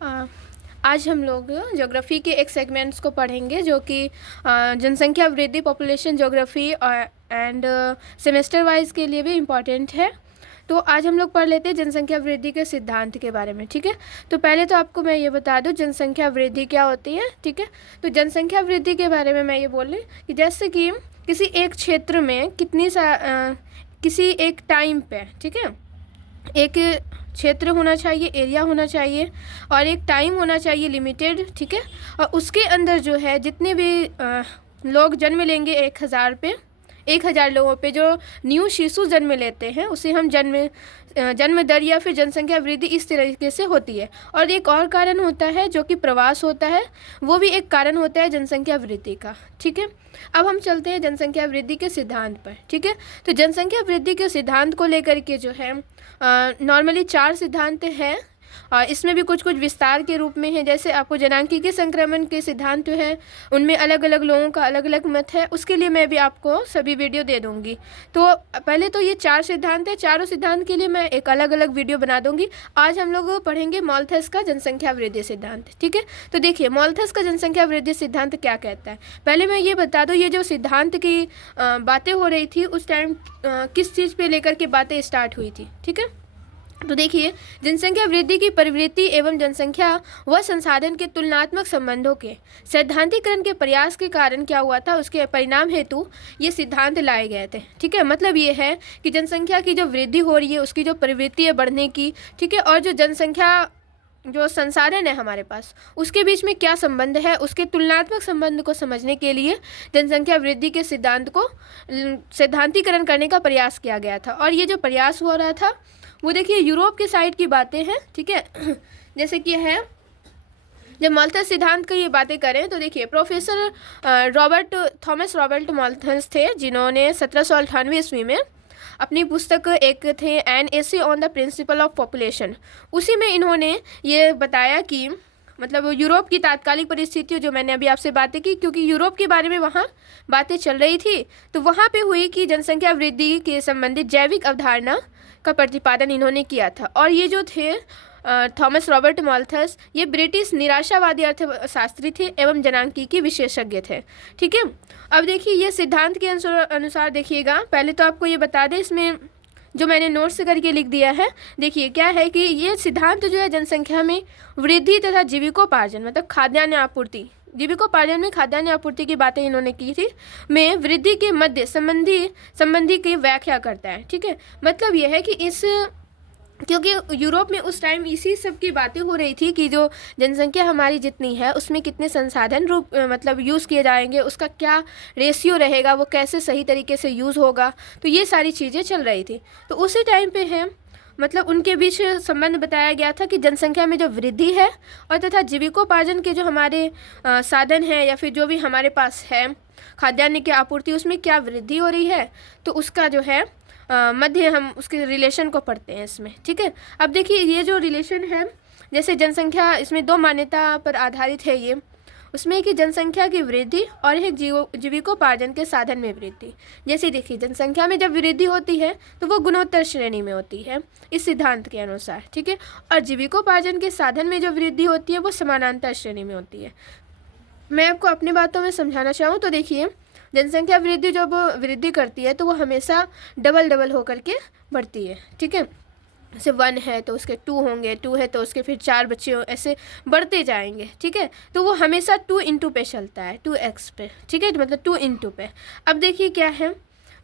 अ, आज हम लोग ज्योग्राफी के एक सेगमेंट्स को पढ़ेंगे जो कि जनसंख्या वृद्धि, population geography end semester wise के लिए भी इम्पॉर्टेंट है। तो आज हम लोग पढ़ लेते हैं जनसंख्या वृद्धि के सिद्धांत के बारे में। ठीक है, तो पहले तो आपको मैं ये बता दूं जनसंख्या वृद्धि क्या होती है। ठीक है, तो जनसंख्या वृद्धि के बारे में मैं ये बोल रही कि जैसे कि किसी एक क्षेत्र में किसी एक टाइम पे, ठीक है, एक क्षेत्र होना चाहिए, एरिया होना चाहिए और एक टाइम होना चाहिए लिमिटेड। ठीक है, और उसके अंदर जो है जितने भी लोग जन्म लेंगे 1000 लोगों पे जो न्यू शिशु जन्म लेते हैं उसे हम जन्म दर या फिर जनसंख्या वृद्धि इस तरीके से होती है। और एक और कारण होता है जो कि प्रवास होता है, वो भी एक कारण होता है जनसंख्या वृद्धि का। ठीक है, अब हम चलते हैं जनसंख्या वृद्धि के सिद्धांत पर। ठीक है, तो जनसंख्या वृद्धि के सिद्धांत को लेकर के जो है नॉर्मली 4 सिद्धांत हैं और इसमें भी कुछ कुछ विस्तार के रूप में है। जैसे आपको जनांकीय संक्रमण के सिद्धांत जो है उनमें अलग अलग लोगों का अलग अलग मत है, उसके लिए मैं भी आपको सभी वीडियो दे दूंगी। तो पहले तो ये 4 सिद्धांत है, चारों सिद्धांत के लिए मैं एक अलग अलग वीडियो बना दूंगी। आज हम लोग पढ़ेंगे माल्थस का जनसंख्या वृद्धि सिद्धांत। ठीक है, तो देखिए माल्थस का जनसंख्या वृद्धि सिद्धांत क्या कहता है। पहले मैं ये बता दूँ, ये जो सिद्धांत की बातें हो रही थी उस टाइम किस चीज़ पे लेकर के बातें स्टार्ट हुई थी। ठीक है, तो देखिए जनसंख्या वृद्धि की प्रवृत्ति एवं जनसंख्या व संसाधन के तुलनात्मक संबंधों के सैद्धांतिकरण के प्रयास के कारण क्या हुआ था, उसके परिणाम हेतु ये सिद्धांत लाए गए थे। ठीक है, मतलब ये है कि जनसंख्या की जो वृद्धि हो रही है उसकी जो प्रवृत्ति है बढ़ने की, ठीक है, और जो जनसंख्या जो संसाधन है हमारे पास उसके बीच में क्या संबंध है, उसके तुलनात्मक संबंध को समझने के लिए जनसंख्या वृद्धि के सिद्धांत को सैद्धांतिकरण करने का प्रयास किया गया था। और ये जो प्रयास हो रहा था वो देखिए यूरोप के साइड की बातें हैं। ठीक है, जैसे कि है जब माल्थस सिद्धांत की ये बातें करें तो देखिए प्रोफेसर थॉमस रॉबर्ट माल्थस थे जिन्होंने 1798 ईस्वी में अपनी पुस्तक एक थे an essay on the principle of population, उसी में इन्होंने ये बताया कि मतलब यूरोप की तात्कालिक परिस्थितियों जो मैंने अभी आपसे बातें की, क्योंकि यूरोप के बारे में वहाँ बातें चल रही थी तो वहाँ पे हुई कि जनसंख्या वृद्धि के संबंधित जैविक अवधारणा का प्रतिपादन इन्होंने किया था। और ये जो थे थॉमस रॉबर्ट माल्थस ये ब्रिटिश निराशावादी अर्थशास्त्री थे एवं जनांकीय विशेषज्ञ थे। ठीक है, अब देखिए ये सिद्धांत के अनुसार देखिएगा, पहले तो आपको ये बता दें इसमें जो मैंने नोट्स करके लिख दिया है। देखिए क्या है कि ये सिद्धांत जो है जनसंख्या में वृद्धि तथा जीविकोपार्जन मतलब खाद्यान्न आपूर्ति, जीविकोपार्जन में खाद्यान्न आपूर्ति की बातें इन्होंने की थी, में वृद्धि के मध्य संबंधी की व्याख्या करता है। ठीक है, मतलब यह है कि क्योंकि यूरोप में उस टाइम इसी सब की बातें हो रही थी कि जो जनसंख्या हमारी जितनी है उसमें कितने संसाधन मतलब यूज़ किए जाएंगे, उसका क्या रेशियो रहेगा, वो कैसे सही तरीके से यूज़ होगा, तो ये सारी चीज़ें चल रही थी। तो उसी टाइम पे है मतलब उनके बीच संबंध बताया गया था कि जनसंख्या में जो वृद्धि है और तथा जीविकोपार्जन के जो हमारे साधन हैं या फिर जो भी हमारे पास है खाद्यान्न की आपूर्ति उसमें क्या वृद्धि हो रही है, तो उसका जो है मध्य हम उसके रिलेशन को पढ़ते हैं इसमें। ठीक है, अब देखिए ये जो रिलेशन है जैसे जनसंख्या इसमें 2 मान्यता पर आधारित है ये, उसमें कि जनसंख्या की वृद्धि और एक जीविकोपार्जन के साधन में वृद्धि। जैसे देखिए जनसंख्या में जब वृद्धि होती है तो वो गुणोत्तर श्रेणी में होती है इस सिद्धांत के अनुसार। ठीक है, और जीविकोपार्जन के साधन में जो वृद्धि होती है वो समानांतर श्रेणी में होती है। मैं आपको अपनी बातों में समझाना चाहूँ तो देखिए जनसंख्या वृद्धि जब वृद्धि करती है तो वो हमेशा डबल होकर के बढ़ती है। ठीक है, जैसे 1 है तो उसके 2 होंगे, 2 है तो उसके फिर 4 बच्चे ऐसे बढ़ते जाएंगे। ठीक है, तो वो हमेशा 2 इंटू पे चलता है, 2x पे। ठीक है, मतलब 2 इंटू पे। अब देखिए क्या है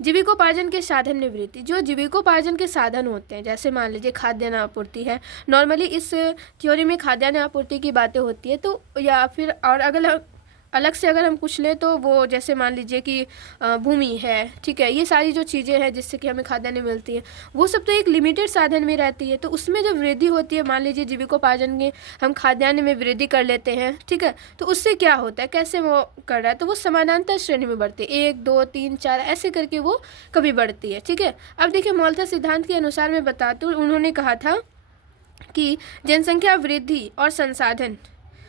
जीविकोपार्जन के साधन में वृद्धि, जो जीविकोपार्जन के साधन होते हैं जैसे मान लीजिए खाद्यान्न आपूर्ति है, नॉर्मली इस थ्योरी में खाद्यान्न आपूर्ति की बातें होती है, तो या फिर और अलग से अगर हम कुछ लें तो वो जैसे मान लीजिए कि भूमि है, ठीक है, ये सारी जो चीज़ें हैं जिससे कि हमें खाद्यान्न मिलती है वो सब तो एक लिमिटेड साधन में रहती है। तो उसमें जब वृद्धि होती है, मान लीजिए जीविकोपार्जन में हम खाद्यान्न में वृद्धि कर लेते हैं, ठीक है, तो उससे क्या होता है, कैसे वो कर रहा है, तो वो समानांतर श्रेणी में बढ़ती है, 1 2 3 4 ऐसे करके वो कभी बढ़ती है। ठीक है, अब देखिए माल्थस सिद्धांत के अनुसार मैं बताती हूँ, उन्होंने कहा था कि जनसंख्या वृद्धि और संसाधन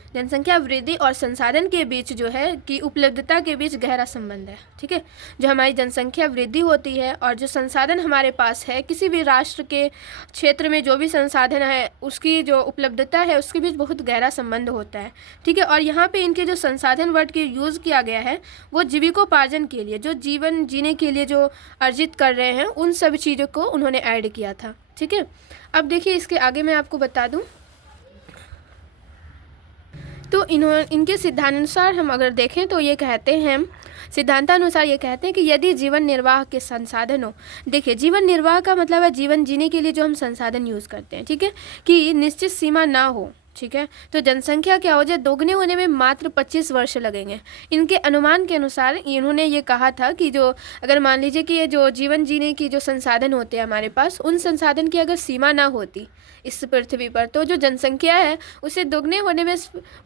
जनसंख्या वृद्धि और संसाधन के बीच जो है कि उपलब्धता के बीच गहरा संबंध है। ठीक है, जो हमारी जनसंख्या वृद्धि होती है और जो संसाधन हमारे पास है, किसी भी राष्ट्र के क्षेत्र में जो भी संसाधन है उसकी जो उपलब्धता है उसके बीच बहुत गहरा संबंध होता है। ठीक है, और यहाँ पे इनके जो संसाधन वर्ड के यूज़ किया गया है वो जीविकोपार्जन के लिए, जो जीवन जीने के लिए जो अर्जित कर रहे हैं उन सब चीज़ों को उन्होंने ऐड किया था। ठीक है, अब देखिए इसके आगे मैं आपको बता दूँ तो इनके सिद्धांतानुसार हम अगर देखें तो ये कहते हैं, सिद्धांतानुसार ये कहते हैं कि यदि जीवन निर्वाह के संसाधन हो, देखिए जीवन निर्वाह का मतलब है जीवन जीने के लिए जो हम संसाधन यूज़ करते हैं, ठीक है, कि निश्चित सीमा ना हो। ठीक है, तो जनसंख्या क्या हो जाए, दोगुने होने में मात्र 25 वर्ष लगेंगे। इनके अनुमान के अनुसार इन्होंने ये कहा था कि जो अगर मान लीजिए कि ये जो जीवन जीने की जो संसाधन होते हैं हमारे पास, उन संसाधन की अगर सीमा ना होती इस पृथ्वी पर, तो जो जनसंख्या है उसे दोगुने होने में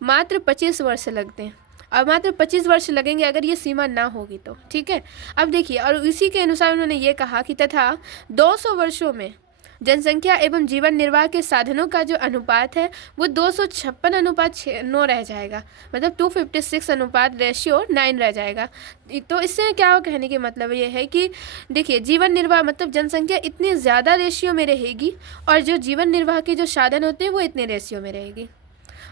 मात्र 25 वर्ष लगते हैं, और मात्र 25 वर्ष लगेंगे अगर ये सीमा ना होगी तो। ठीक है, अब देखिए, और इसी के अनुसार उन्होंने ये कहा कि तथा 200 वर्षों में जनसंख्या एवं जीवन निर्वाह के साधनों का जो अनुपात है वो 256:9 रह जाएगा, मतलब 256:9 रह जाएगा। तो इससे क्या कहने के मतलब ये है कि देखिए जीवन निर्वाह मतलब जनसंख्या इतनी ज़्यादा रेशियो में रहेगी और जो जीवन निर्वाह के जो साधन होते हैं वो इतने रेशियो में रहेगी।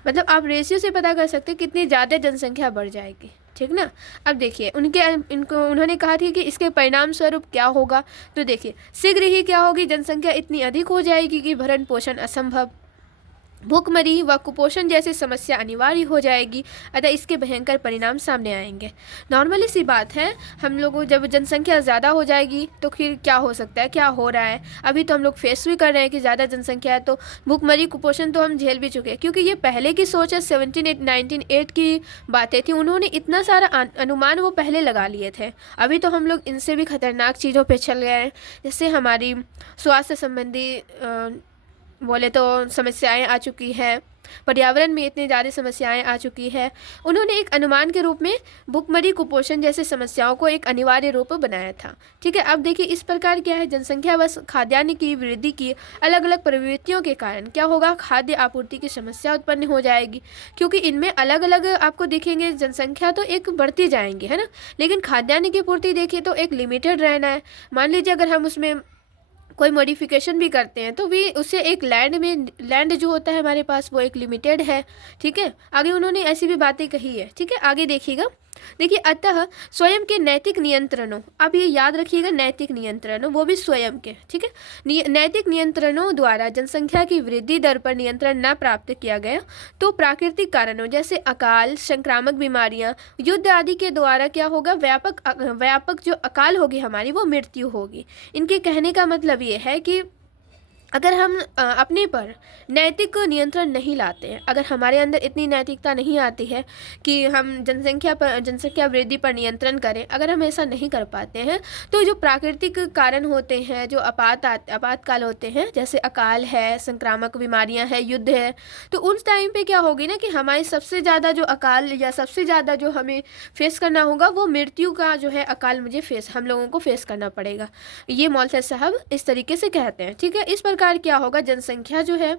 मतलब आप रेशियो से पता कर सकते हैं कितनी ज़्यादा जनसंख्या बढ़ जाएगी। ठीक ना, अब देखिए उन्होंने कहा थी कि इसके परिणाम स्वरूप क्या होगा, तो देखिए शीघ्र ही क्या होगी, जनसंख्या इतनी अधिक हो जाएगी कि भरण पोषण असंभव, भूखमरी व कुपोषण जैसी समस्या अनिवार्य हो जाएगी। अतः इसके भयंकर परिणाम सामने आएंगे। नॉर्मली सी बात है, हम लोगों जब जनसंख्या ज़्यादा हो जाएगी तो फिर क्या हो सकता है, क्या हो रहा है, अभी तो हम लोग फेस भी कर रहे हैं कि ज़्यादा जनसंख्या है तो भूखमरी कुपोषण तो हम झेल भी चुके हैं, क्योंकि ये पहले की सोच है। 1908 की बातें थी, उन्होंने इतना सारा अनुमान वो पहले लगा लिए थे। अभी तो हम लोग इनसे भी खतरनाक चीज़ों पर चल गए हैं, जैसे हमारी स्वास्थ्य संबंधी बोले तो समस्याएं आ चुकी है, पर्यावरण में इतनी ज़्यादा समस्याएं आ चुकी है। उन्होंने एक अनुमान के रूप में भूखमरी कुपोषण जैसे समस्याओं को एक अनिवार्य रूप बनाया था। ठीक है, अब देखिए इस प्रकार क्या है, जनसंख्या व खाद्यान्न की वृद्धि की अलग अलग प्रवृत्तियों के कारण क्या होगा, खाद्य आपूर्ति की समस्या उत्पन्न हो जाएगी, क्योंकि इनमें अलग अलग आपको दिखेंगे जनसंख्या तो एक बढ़ती जाएंगी, है ना, लेकिन खाद्यान्न की पूर्ति देखिए तो एक लिमिटेड रहना है। मान लीजिए अगर हम उसमें कोई मॉडिफिकेशन भी करते हैं तो भी उससे एक लैंड जो होता है हमारे पास वो एक लिमिटेड है। ठीक है, आगे उन्होंने ऐसी भी बातें कही है। ठीक है, आगे देखिएगा, देखिए अतः स्वयं के नैतिक नियंत्रणों, अब ये याद रखिएगा, नैतिक नियंत्रणों वो भी स्वयं के। ठीक है, नैतिक नियंत्रणों द्वारा जनसंख्या की वृद्धि दर पर नियंत्रण न प्राप्त किया गया तो प्राकृतिक कारणों जैसे अकाल, संक्रामक बीमारियां, युद्ध आदि के द्वारा क्या होगा, व्यापक जो अकाल होगी हमारी वो मृत्यु होगी। इनके कहने का मतलब ये है कि अगर हम अपने पर नैतिक नियंत्रण नहीं लाते हैं, अगर हमारे अंदर इतनी नैतिकता नहीं आती है कि हम जनसंख्या वृद्धि पर नियंत्रण करें, अगर हम ऐसा नहीं कर पाते हैं तो जो प्राकृतिक कारण होते हैं, जो आपातकाल होते हैं, जैसे अकाल है, संक्रामक बीमारियां हैं, युद्ध है, तो उस टाइम पे क्या होगी ना कि हमारी सबसे ज़्यादा जो अकाल या सबसे ज़्यादा जो हमें फेस करना होगा वो मृत्यु का जो है अकाल हम लोगों को फेस करना पड़ेगा। ये मौलवी साहब इस तरीके से कहते हैं। ठीक है, इस प्रकार क्या होगा, जनसंख्या जो है,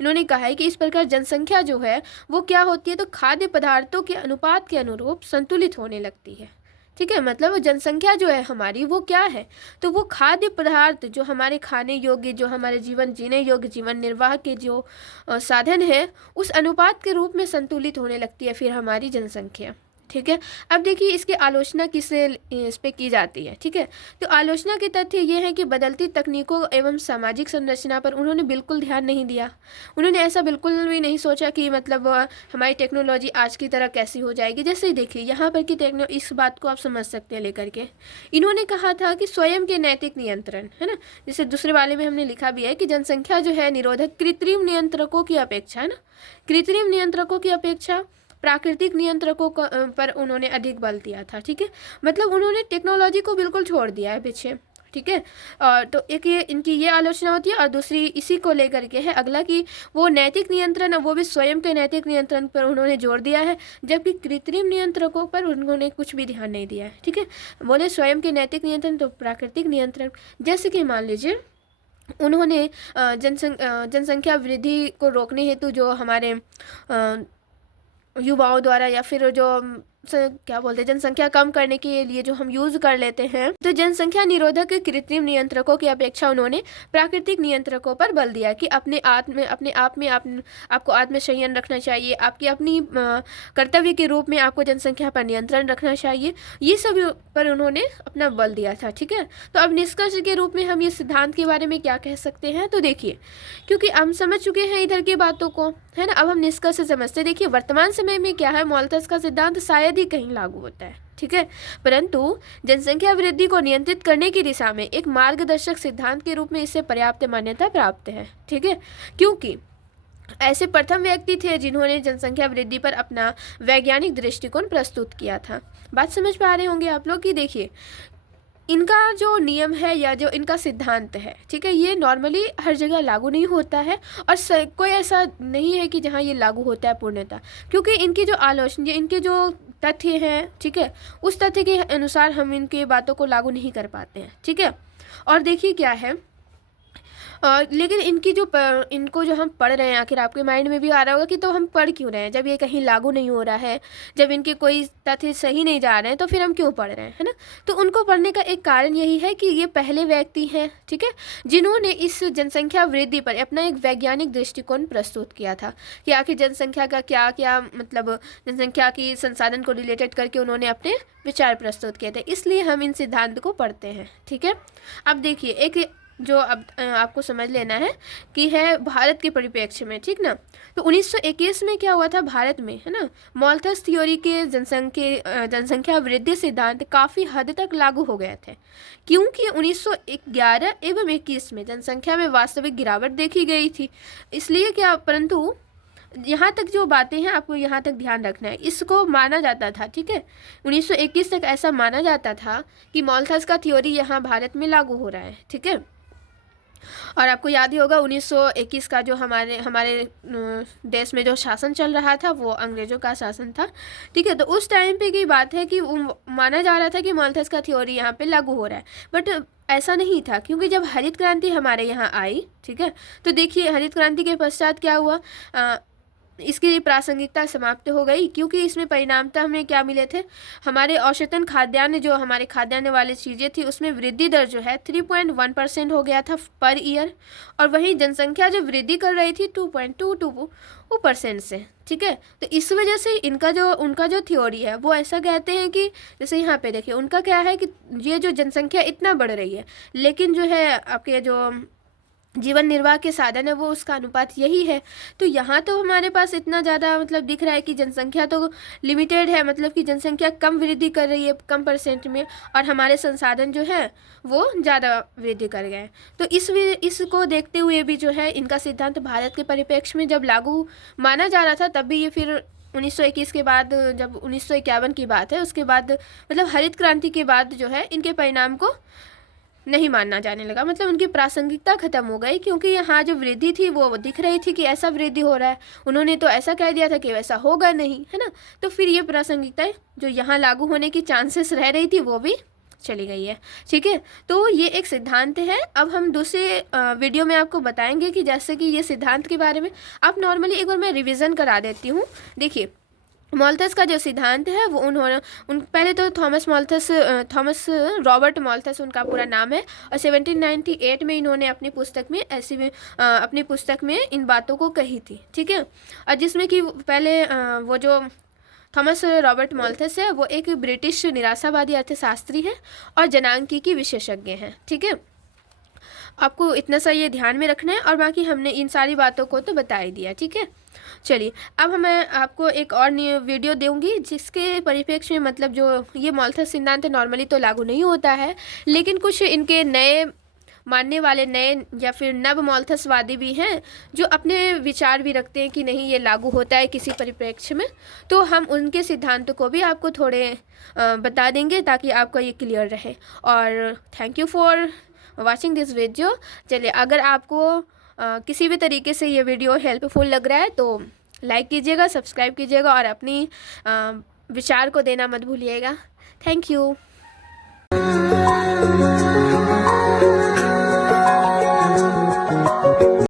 इन्होंने कहा है कि इस प्रकार जनसंख्या जो है वो क्या होती है, तो खाद्य पदार्थों के अनुपात के अनुरूप संतुलित होने लगती है। ठीक है, मतलब जनसंख्या जो है हमारी वो क्या है, तो वो खाद्य पदार्थ जो हमारे खाने योग्य, जो हमारे जीवन जीने योग्य, जीवन निर्वाह के जो साधन है उस अनुपात के रूप में संतुलित होने लगती है फिर हमारी जनसंख्या। ठीक है, अब देखिए इसकी आलोचना किससे इस पे की जाती है। ठीक है, तो आलोचना के तथ्य ये है कि बदलती तकनीकों एवं सामाजिक संरचना पर उन्होंने बिल्कुल ध्यान नहीं दिया। उन्होंने ऐसा बिल्कुल भी नहीं सोचा कि मतलब हमारी टेक्नोलॉजी आज की तरह कैसी हो जाएगी। जैसे ही देखिए यहाँ पर कि इस बात को आप समझ सकते हैं लेकर के, इन्होंने कहा था कि स्वयं के नैतिक नियंत्रण, है ना, जैसे दूसरे वाले में हमने लिखा भी है कि जनसंख्या जो है निरोधक कृत्रिम नियंत्रकों की अपेक्षा, है ना, कृत्रिम नियंत्रकों की अपेक्षा प्राकृतिक नियंत्रकों पर उन्होंने अधिक बल दिया था। ठीक है, मतलब उन्होंने टेक्नोलॉजी को बिल्कुल छोड़ दिया है पीछे। ठीक है, और तो एक ये इनकी ये आलोचना होती है, और दूसरी इसी को लेकर के है अगला कि वो नैतिक नियंत्रण, वो भी स्वयं के नैतिक नियंत्रण पर उन्होंने जोर दिया है, जबकि कृत्रिम नियंत्रकों पर उन्होंने कुछ भी ध्यान नहीं दिया है। ठीक है, बोले स्वयं के नैतिक नियंत्रण तो प्राकृतिक नियंत्रण, जैसे कि मान लीजिए उन्होंने जनसंख्या वृद्धि को रोकने हेतु जो हमारे युवाओं द्वारा या फिर जो क्या बोलते हैं जनसंख्या कम करने के लिए जो हम यूज़ कर लेते हैं, तो जनसंख्या निरोधक कृत्रिम नियंत्रकों की अपेक्षा उन्होंने प्राकृतिक नियंत्रकों पर बल दिया कि अपने आप में आपको आत्मसंयम रखना चाहिए, आपकी अपनी कर्तव्य के रूप में आपको जनसंख्या पर नियंत्रण रखना चाहिए, ये सब पर उन्होंने अपना बल दिया था। ठीक है, तो अब निष्कर्ष के रूप में हम ये सिद्धांत के बारे में क्या कह सकते हैं, तो देखिए, क्योंकि हम समझ चुके हैं इधर की बातों को, है ना, अब हम निष्कर्ष से समझते हैं। देखिए, वर्तमान समय में क्या है, मोल्थस का सिद्धांत शायद ही कहीं लागू होता है। ठीक है, परंतु जनसंख्या वृद्धि को नियंत्रित करने की दिशा में एक मार्गदर्शक सिद्धांत के रूप में इसे पर्याप्त मान्यता प्राप्त है। ठीक है, क्योंकि ऐसे प्रथम व्यक्ति थे जिन्होंने जनसंख्या वृद्धि पर अपना वैज्ञानिक दृष्टिकोण प्रस्तुत किया था। बात समझ पा रहे होंगे आप लोग कि देखिए, इनका जो नियम है या जो इनका सिद्धांत है, ठीक है, ये नॉर्मली हर जगह लागू नहीं होता है और कोई ऐसा नहीं है कि जहाँ ये लागू होता है पूर्णतः, क्योंकि इनकी जो आलोचना, इनके जो तथ्य हैं, ठीक है, उस तथ्य के अनुसार हम इनके बातों को लागू नहीं कर पाते हैं। ठीक है, और देखिए क्या है, लेकिन इनको जो हम पढ़ रहे हैं, आखिर आपके माइंड में भी आ रहा होगा कि तो हम पढ़ क्यों रहे हैं, जब ये कहीं लागू नहीं हो रहा है, जब इनके कोई तथ्य सही नहीं जा रहे हैं, तो फिर हम क्यों पढ़ रहे हैं, है ना। तो उनको पढ़ने का एक कारण यही है कि ये पहले व्यक्ति हैं, ठीक है, जिन्होंने इस जनसंख्या वृद्धि पर अपना एक वैज्ञानिक दृष्टिकोण प्रस्तुत किया था कि आखिर जनसंख्या का क्या क्या मतलब, जनसंख्या की संसाधन को रिलेटेड करके उन्होंने अपने विचार प्रस्तुत किए थे, इसलिए हम इन सिद्धांत को पढ़ते हैं। ठीक है, अब देखिए, एक जो अब आपको समझ लेना है कि है भारत के परिप्रेक्ष्य में, ठीक ना, तो 1921 में क्या हुआ था भारत में, है ना, मोल्थस थ्योरी के जनसंख्या वृद्धि सिद्धांत काफ़ी हद तक लागू हो गए थे, क्योंकि 1911 एवं 21 में जनसंख्या में वास्तविक गिरावट देखी गई थी। इसलिए क्या, परंतु यहाँ तक जो बातें हैं आपको यहाँ तक ध्यान रखना है, इसको माना जाता था, ठीक है, 1921 तक ऐसा माना जाता था कि मोल्थस का थ्योरी यहाँ भारत में लागू हो रहा है। ठीक है, और आपको याद ही होगा 1921 का जो हमारे देश में जो शासन चल रहा था वो अंग्रेज़ों का शासन था। ठीक है, तो उस टाइम पे की बात है कि माना जा रहा था कि मोल्थस का थ्योरी यहाँ पे लागू हो रहा है, बट ऐसा नहीं था, क्योंकि जब हरित क्रांति हमारे यहाँ आई, ठीक है, तो देखिए हरित क्रांति के पश्चात क्या हुआ, इसकी प्रासंगिकता समाप्त हो गई, क्योंकि इसमें परिणामतः हमें क्या मिले थे, हमारे औसतन खाद्यान्न, जो हमारे खाद्यान्न वाली चीज़ें थी, उसमें वृद्धि दर जो है 3.1% हो गया था पर ईयर, और वहीं जनसंख्या जो वृद्धि कर रही थी 2.22% से। ठीक है, तो इस वजह से उनका जो थ्योरी है वो ऐसा कहते हैं कि जैसे यहाँ पे देखिए, उनका क्या है कि ये जो जनसंख्या इतना बढ़ रही है, लेकिन जो है आपके जो जीवन निर्वाह के साधन है वो उसका अनुपात यही है। तो यहाँ तो हमारे पास इतना ज़्यादा मतलब दिख रहा है कि जनसंख्या तो लिमिटेड है, मतलब कि जनसंख्या कम वृद्धि कर रही है कम परसेंट में, और हमारे संसाधन जो है वो ज़्यादा वृद्धि कर गए। तो इसको देखते हुए भी जो है इनका सिद्धांत भारत के परिप्रेक्ष्य में जब लागू माना जा रहा था, तब भी ये फिर 1921 के बाद, जब 1951 की बात है, उसके बाद मतलब हरित क्रांति के बाद जो है इनके परिणाम को नहीं मानना जाने लगा, मतलब उनकी प्रासंगिकता खत्म हो गई, क्योंकि यहाँ जो वृद्धि थी वो दिख रही थी कि ऐसा वृद्धि हो रहा है, उन्होंने तो ऐसा कह दिया था कि वैसा होगा नहीं, है ना। तो फिर ये प्रासंगिकता जो यहाँ लागू होने की चांसेस रह रही थी वो भी चली गई है। ठीक है, तो ये एक सिद्धांत है। अब हम दूसरे वीडियो में आपको बताएंगे कि जैसे कि ये सिद्धांत के बारे में आप नॉर्मली एक बार मैं रिविज़न करा देती हूँ। देखिए, मोल्थस का जो सिद्धांत है वो पहले तो थॉमस रॉबर्ट मोल्थस उनका पूरा नाम है, और 1798 में इन्होंने अपनी पुस्तक में इन बातों को कही थी। ठीक है, और जिसमें कि पहले वो जो थॉमस रॉबर्ट मोल्थस है वो एक ब्रिटिश निराशावादी अर्थशास्त्री है और जनांकीकी विशेषज्ञ हैं। ठीक है, आपको इतना सा ये ध्यान में रखना है, और बाकी हमने इन सारी बातों को तो बता ही दिया। ठीक है, चलिए अब मैं आपको एक और वीडियो दूंगी जिसके परिप्रेक्ष्य में मतलब जो ये मोल्थस सिद्धांत नॉर्मली तो लागू नहीं होता है, लेकिन कुछ इनके नए मानने वाले नए या फिर नव मोल्थसवादी भी हैं जो अपने विचार भी रखते हैं कि नहीं ये लागू होता है किसी परिप्रेक्ष्य में, तो हम उनके सिद्धांतों को भी आपको थोड़े बता देंगे ताकि आपको ये क्लियर रहे। और thank you for watching this video. चलिए, अगर आपको किसी भी तरीके से ये वीडियो हेल्पफुल लग रहा है तो लाइक कीजिएगा, सब्सक्राइब कीजिएगा और अपनी विचार को देना मत भूलिएगा। Thank you.